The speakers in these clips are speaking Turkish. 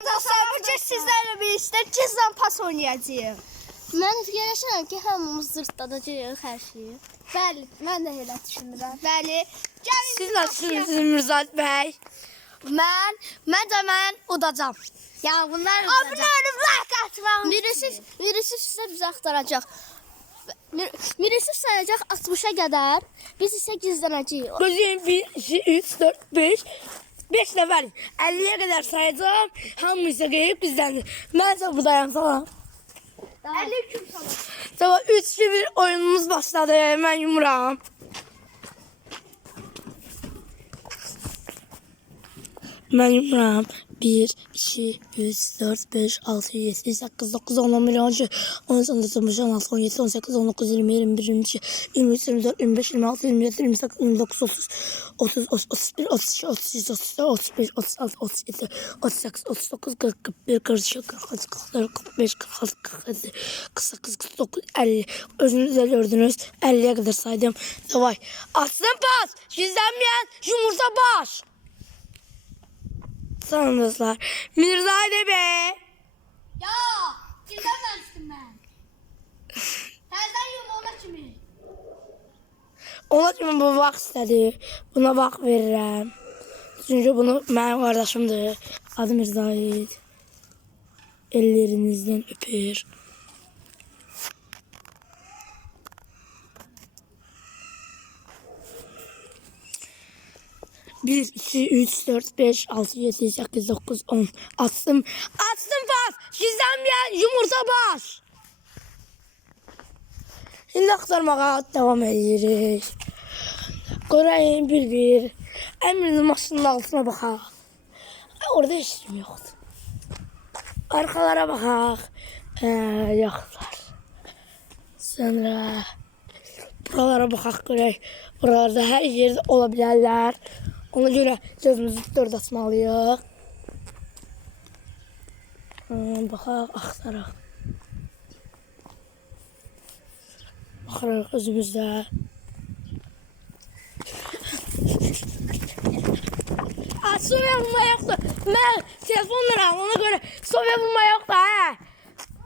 Dostlar, bugün sizlerle birlikte cızdan pas oynayacağım. Mən fikirləşirəm ki, hamımız zırtladacağıq hər şeyi. Bəli, mən də elə düşünürəm. Bəli. Gəlin. Siz nasılsınız Mürzat Bey? Mən udacağam. Yəni bunlar Abunə olub like atmağı. Birisi sizə bizə axtaracaq. Birisi sayacaq 60-a qədər. Biz isə gizlənəcəyik. Gözüm 1, 2, 3, 4, 5. 5 nəfər 50'ye kadar sayacağım. Hamısı gelip bizden. Ben size buradayım sana. 53 sana. Tamam 3-2-1 oyunumuz başladı. Ben yumuram. Ben yumuram. 1, 2, 3, 4, 5, 6, 7, 8, 9, 10, 11, 12, 13, 14, 15, 16, 17, 18, 19, 20, 21, 22, 23, 24, 25, 26, 27, 28, 29, 30, 30, 31, 32, 33, 34, 35, 36, 37, 38, 39, 40, 41, 42, 43, 44, 45, 46, 47, 48, 49, 50. Özünüz de gördünüz. 50'ye kadar saydım. Davay. Aslan pas. Gizlenmeyen yumurta baş. Sağ dostlar. Mirzade be. Ya, gizləməmişdim mən. Təzdən yum ona kimi. Ona kimi bu vaxt istədi. Buna vaxt verirəm. Çünkü bunu mənim qardaşımdır. Adı Mirzahid. Ellerinizden öpür. Bir, iki, üç, dört, beş, altı, yedi, sekiz, dokuz, 10. Attım. Attım pas. Gizlenmeyen yumurta baş. Şimdi aktarmağa devam edirik. Göreyim bir. Emre'nin maşının altına bakaq. Orada hiç kim yoktu. Arkalara bakaq. Yoklar. Sonra buralara bakaq görək. Buralarda her yerde olabilirler. Ona göre gözümüzü dörd açmalıyıq. Baxaq, axtaraq. Baxarıq özümüzdə. Sobe vurma yoxdur. Mən telefonla ona göre sobe vurma yoxdur.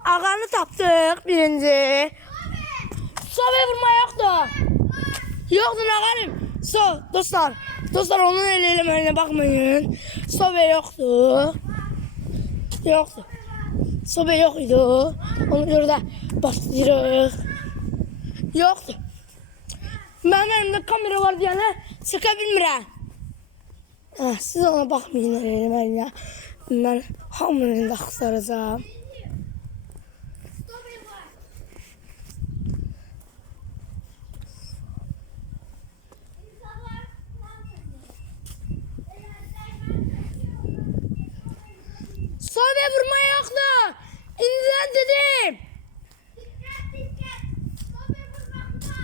Ağanı tapdıq birinci. Sobe vurma yoxdur. Yoxdur ağanım. Dostlar onun eləməyə baxmayın. Sobe yoxdur. Yoxdur. Sobe yox idi. Ona görə də başlayırıq. Yoxdur. Mənim əlimdə kamera var deyənə çıxa bilmirəm. Siz ona baxmayın eləməyə. Mən hamının da axtaracağım. Sobe vurma yoktu. İnden dedim. Dikkat. Sobe vurmakta.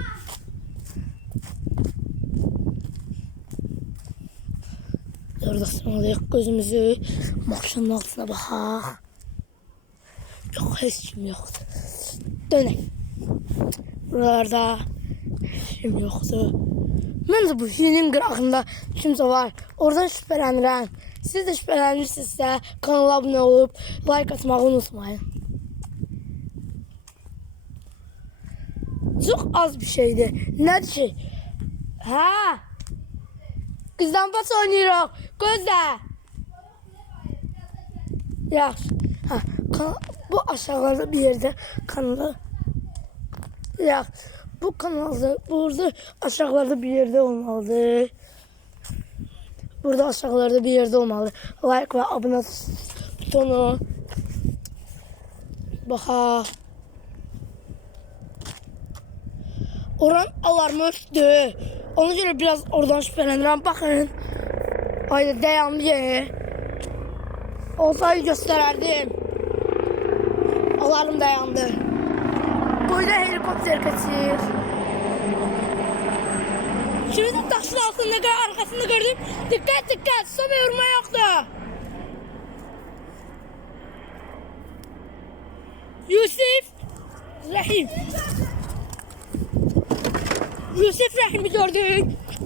Dördüksün alayıq gözümüzü. Maşının altına baxaq. Yok hiç kim yoktu. Dönək. Buralarda hiç kim yoktu. Məncə bu filin qırağında kimsə var. Oradan şübhələnirəm. Siz de şübhələnirsinizsə kanala abone olup like atmayı unutmayın. Çok az bir şeydi. Nədir ki? Kızdan pas oynayırıq. Gözlə. Yaxşı. Bu aşağılarda bir yerde kanalı. Yaxşı. Bu kanalda burada aşağılarda bir yerde olmalı. Burada aşağılarda bir yerde olmalı. Like ve abone butonu. Baxa. Oran alarmı ötdü. Ona göre biraz oradan şüphelənirəm. Baxın. Ayda dayandı yer. Olsaydı gösterərdim. Alarm dayandı. Boyda helikopter kaçır. Şimdi de taşın altında arkasında gördüm. Dikkat. Sobe vurma yoktu. Yusuf Rahim'i gördük.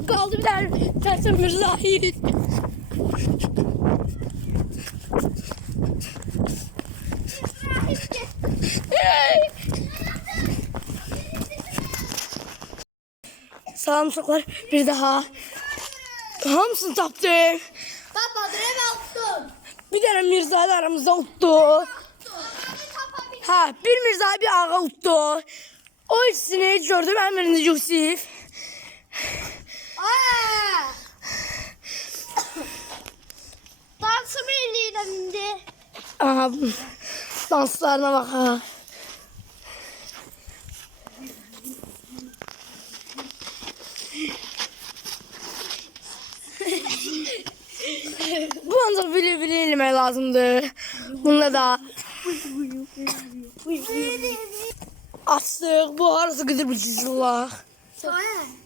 Kaldı bir tane tertemiz Mirzahid. Salam uşaqlar, bir daha hamısını tapdık. Baba drev altın. Bir dənə Mirzə ilə aramızda utdu. Hə, bir Mirzə, bir ağa utdu. O ikisini gördüm, ən birinci Yusif. Dansımı eləyirəm indi. Aha, danslarına bak ha. Bu ancak bili eləmək lazımdır. Bunda da açtık. Bu arası qıdır bu cüzullah. Sonra.